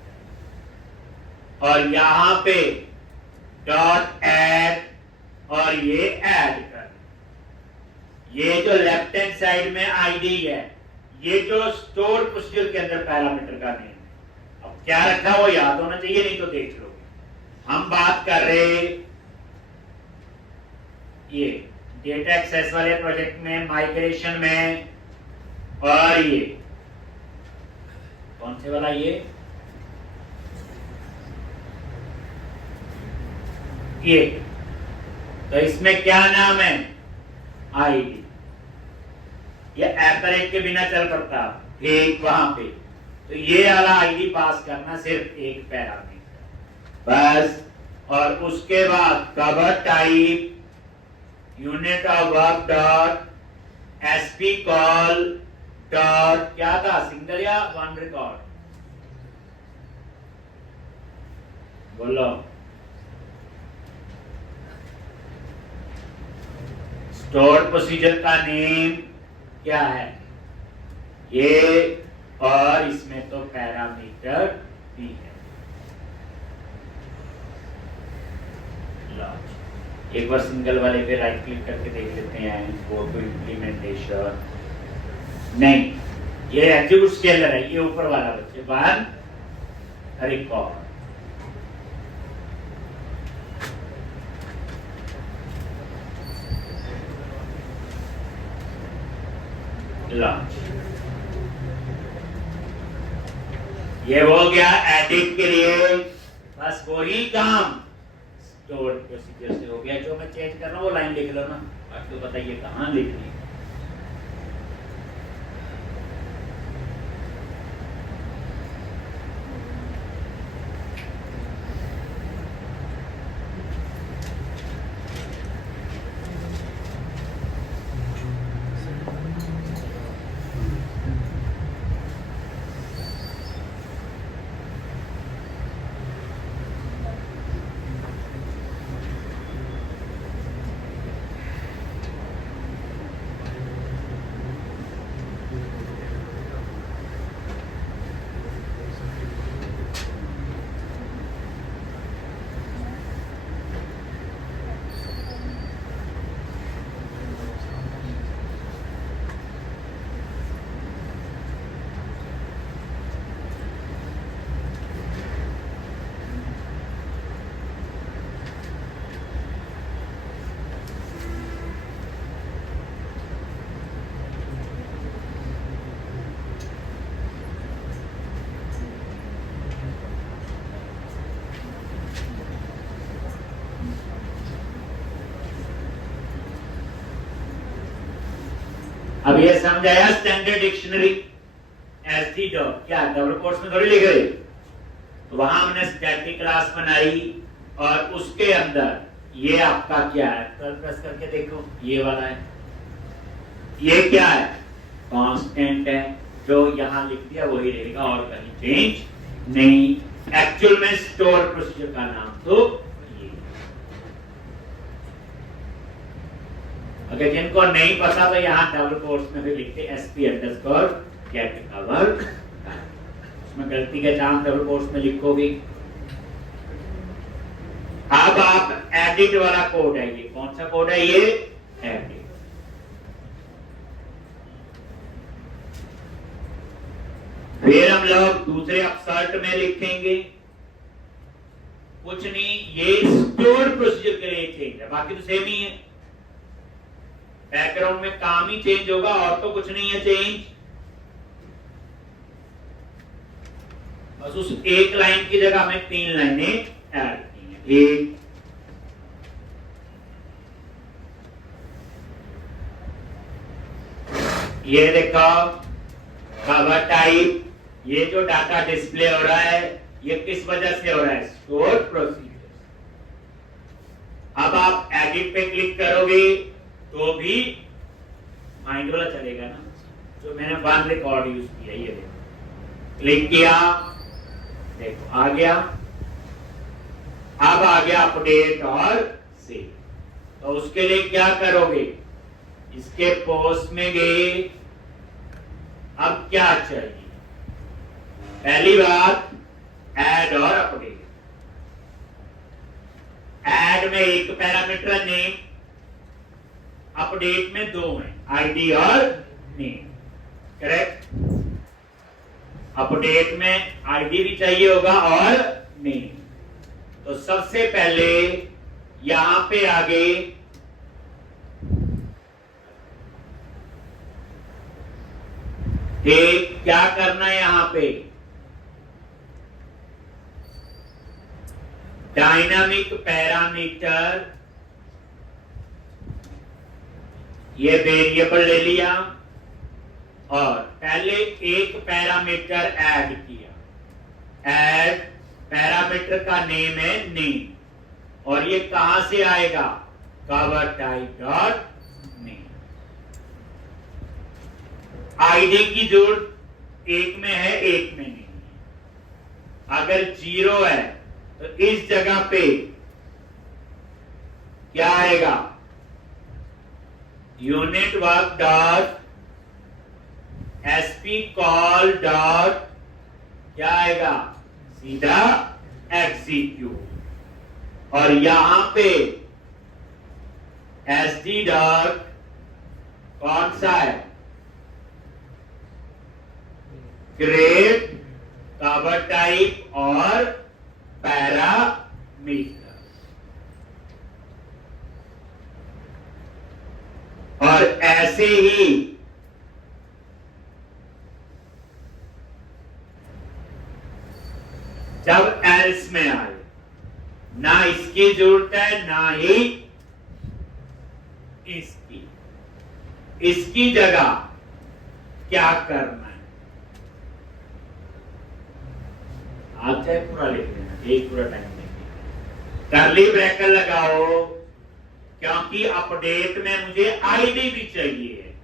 और यहां पे डॉट ऐड, और ये ऐड कर, ये जो लेफ्ट हैंड साइड में आईडी है, ये जो स्टोर प्रोसीजर के अंदर पैरामीटर का नेम है। अब क्या रखा वो याद होना चाहिए, नहीं तो देख लो। हम बात कर रहे ये डेटा एक्सेस वाले प्रोजेक्ट में, माइग्रेशन में, और ये कौन से वाला, ये तो इसमें क्या नाम है? आईडी। ये एपरेट के बिना चल पड़ता, ठीक, वहां पे तो ये वाला आईडी पास करना, सिर्फ एक पैरामीटर बस। और उसके बाद cover type unit of work dot SP call dot क्या था, सिंगल या वन रिकॉर्ड, बोलो। स्टोर प्रोसीजर का नेम क्या है? ये, और इसमें तो पैरामीटर भी है। एक बार सिंगल वाले पे राइट क्लिक करके देख लेते हैं, गो टू इम्प्लीमेंटेशन। नहीं, ये एट्रीब्यूट स्केलर है, ये ऊपर वाला बच्चे, वन रिकॉर्ड। लॉन्च, ये हो गया एडिट के लिए, बस वही काम स्टोर प्रोसीजर से हो गया। जो मैं चेंज कर रहा हूँ वो लाइन लिख लो ना, आपको बताइए कहाँ लिखनी है। अब ये समझाया स्टैंडर्ड डिक्शनरी एसडी डॉट, क्या डबल कोट्स में थोड़ी लिख रहे, तो वहां हमने स्टैटिक क्लास बनाई, और उसके अंदर ये आपका क्या है, प्रेस करके देखो, ये वाला है, ये क्या है, कांस्टेंट है, जो यहां लिख दिया वही रहेगा, और कहीं चेंज नहीं। एक्चुअल में स्टोर प्रोसीजर का नाम तो ये। अगर जिनको नहीं पता तो यहाँ डबल कोट्स में भी लिखते sp_get cover, उसमें गलती के चांस डबल कोट्स में लिखो भी। अब आप एडिट वाला कोड है, ये कौन सा कोड है, ये एडिट। फिर हम लोग दूसरे अपसर्ट में लिखेंगे, कुछ नहीं, ये स्टोर प्रोसीजर के लिए चेंज है, बाकी तो सेम ही है। बैकग्राउंड में काम ही चेंज होगा, और तो कुछ नहीं है चेंज। बस उस एक लाइन की जगह हमें 3 लाइनें ऐड की हैं। ठीक, ये देखो कवर टाइप, ये जो डाटा डिस्प्ले हो रहा है ये किस वजह से हो रहा है? Store procedure. अब आप एडिट पे क्लिक करोगे तो भी माइंड वाला चलेगा ना, जो मैंने वन रिकॉर्ड यूज किया। ये देखो क्लिक किया, देखो आ गया। अब आ गया अपडेट और सेव। तो उसके लिए क्या करोगे? इसके पोस्ट में गए, अब क्या चाहिए? पहली बात ऐड और अपडेट। ऐड में एक पैरामीटर नेम, अपडेट में दो हैं, आईडी और नेम। करेक्ट? अपडेट में आईडी भी चाहिए होगा और नेम। तो सबसे पहले यहां पे आगे क्या करना है? यहां पे डायनामिक पैरामीटर, ये वेरिएबल ले लिया और पहले एक पैरामीटर ऐड किया। ऐड पैरामीटर का नेम है नेम, और ये कहां से आएगा? Cover type dot name. ID की जरूरत एक में है, एक में नहीं है। अगर 0 है तो इस जगह पे क्या आएगा? Unit work dot SP call dot क्या आएगा? सीधा एग्जीक्यूट। और यहां पे एसडी डॉट कौन सा है? क्रिएट कवर टाइप और पैरामीटर। और ऐसे ही जब एल्स में आए, ना इसकी जरूरत है ना ही इसकी, इसकी जगह क्या करना है? आप चाहे पूरा लिख लेना, एक पूरा टाइम लेंगे। कर्ली ब्रैकेट लगाओ, क्योंकि अपडेट में मुझे आईडी भी चाहिए।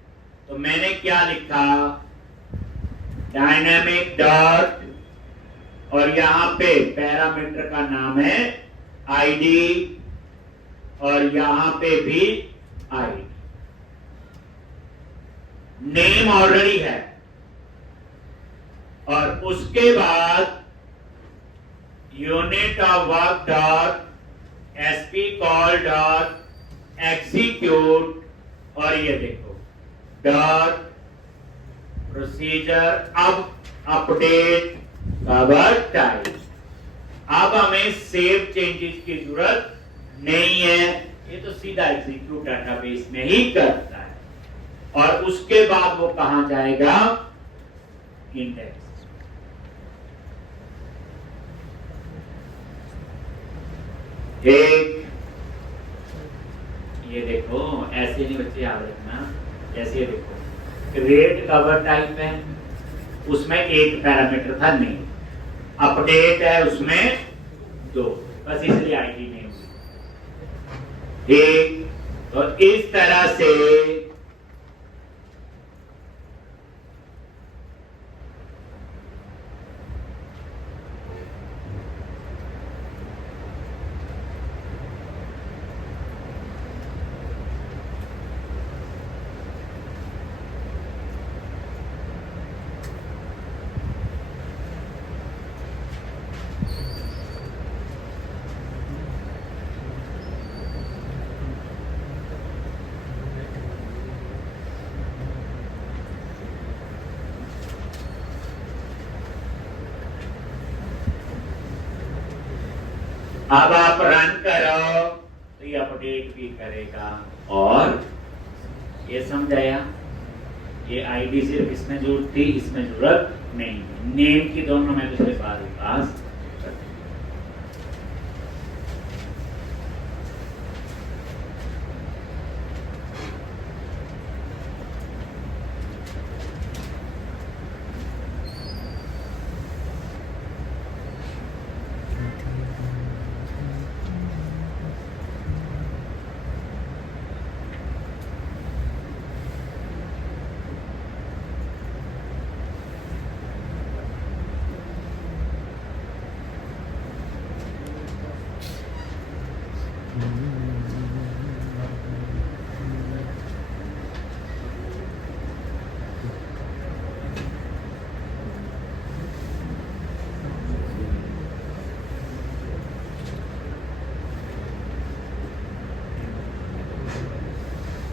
तो मैंने क्या लिखा? डायनामिक डॉट, और यहां पे पैरामीटर का नाम है आईडी, और यहां पे भी आईडी। नेम ऑलरेडी है, और उसके बाद unit of work dot SP call dot execute, और ये देखो डॉट प्रोसीजर। अब अपडेट कवर टाइप। अब हमें सेव चेंजेस की जरूरत नहीं है, ये तो सीधा एग्जीक्यूट डाटाबेस में ही करता है। और उसके बाद वो कहां जाएगा? इंडेक्स। एक ये देखो, ऐसे नहीं बच्चे याद रखना, जैसे ये देखो क्रिएट कवर टाइप है, उसमें एक पैरामीटर था नेम। अपडेट है उसमें 2, बस इसलिए आईडी नेम। ठीक, तो इस तरह से अब आप रन करो तो ये अपडेट भी करेगा। और ये समझाया, ये आईडी सिर्फ इसमें जरूरत थी, इसमें जरूरत नहीं। नेम की दोनों में दूसरे पास।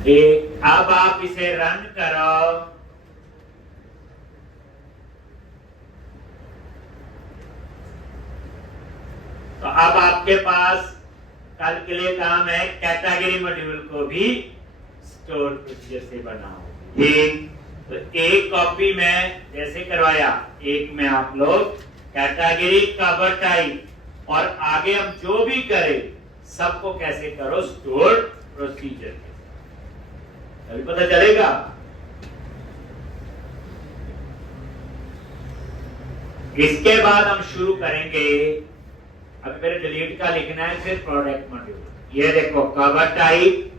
अब आप इसे रन करो। तो अब आपके पास कल के लिए काम है, कैटेगरी मॉड्यूल को भी स्टोर प्रोसीजर से बनाओ। ठीक, तो एक कॉपी में जैसे करवाया, एक में आप लोग कैटेगरी, कवर टाइप और आगे हम जो भी करें सबको कैसे करो, स्टोर प्रोसीजर के साथ। अभी पता चलेगा। इसके बाद हम शुरू करेंगे। अब मेरे डिलीट का लिखना है, फिर प्रोडक्ट मॉड्यूल। ये देखो कवर टाइप,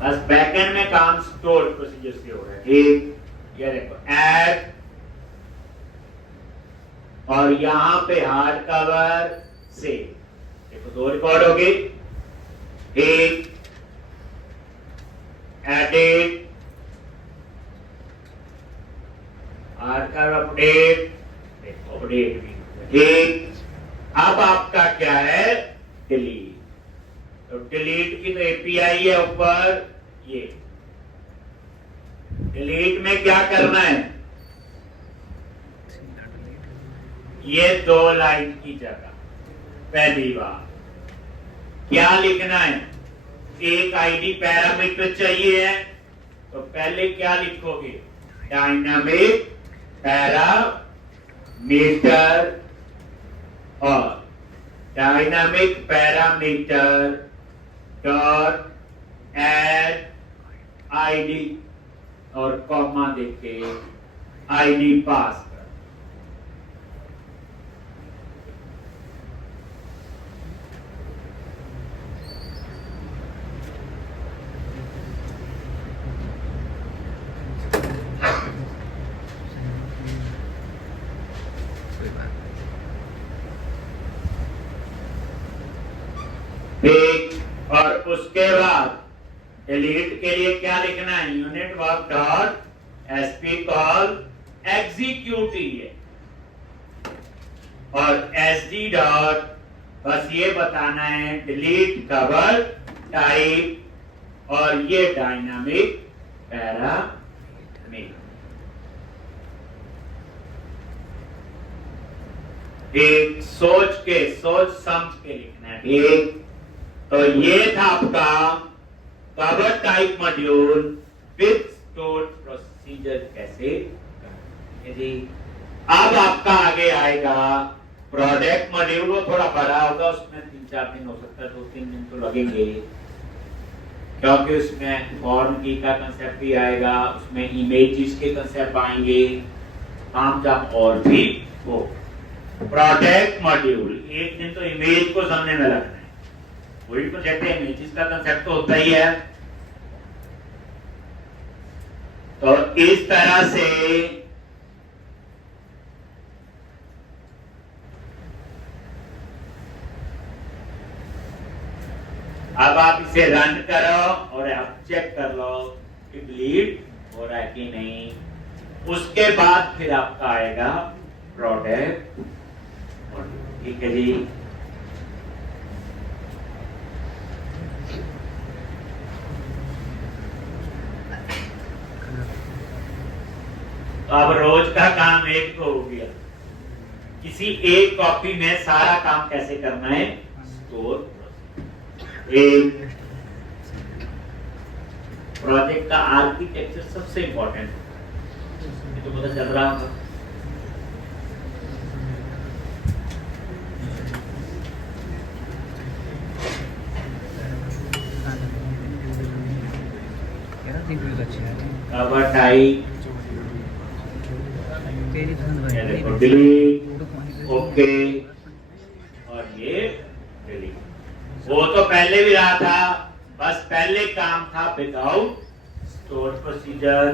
बस बैकएंड में काम स्टोर प्रोसीजर से हो रहा है। ठीक, ये देखो ऐड, और यहां पे हार्ड कवर से देखो 2 रिकॉर्ड हो गए। एक एडिट, हार्ड कवर अपडेट, देखो अपडेट भी। ठीक, अब आपका क्या है, डिलीट। तो डिलीट की तो एपीआई है ऊपर। ये डिलीट में क्या करना है, ये 2 लाइन की जगह पहली बार क्या लिखना है, एक आईडी पैरामीटर चाहिए है। तो पहले क्या लिखोगे, डायनामिक पैरामीटर, और dynamic parameter dot add ID, और कॉमा देके आईडी पास कर। ठीक, और उसके बाद डिलीट के लिए क्या लिखना है, unit work dot SP call execute ही है, और एसडी डॉट बस ये बताना है डिलीट कवर टाइप, और ये डायनामिक पैरामीटर। एक सोच समझ के लिखना है। ठीक, तो ये था आपका cover type module with store procedure कैसे करें जी। अब आपका आगे आएगा प्रोडक्ट मॉड्यूल। वो थोड़ा बड़ा होगा, उसमें 3-4 दिन हो सकता है, 2-3 दिन तो लगेंगे, क्योंकि उसमें फॉर्म की का कंसेप्ट भी आएगा, उसमें इमेजेस के कंसेप्ट आएंगे, काम जाम और भी हो। प्रोडक्ट मॉड्यूल एक दिन तो इमेज को समझने में लगना है, वही प्रोजेक्ट है, इमेजेस का कंसेप्ट तो होता ही है। तो इस तरह से अब आप इसे रन करो और आप चेक कर लो कि डिलीट हो रहा है कि नहीं। उसके बाद फिर आपका आएगा प्रोडक्ट। ठीक है जी। तो अब रोज का काम एक तो हो गया, किसी एक कॉपी में सारा काम कैसे करना है, स्टोर। एक प्रोजेक्ट का आर्किटेक्चर सबसे इंपॉर्टेंट, ये तो पता चल रहा होगा। कवर टाइप, डिलीट, ओके, और ये डिलीट। वो तो पहले भी रहा था, बस पहले काम था विदाउट स्टोर प्रोसीजर।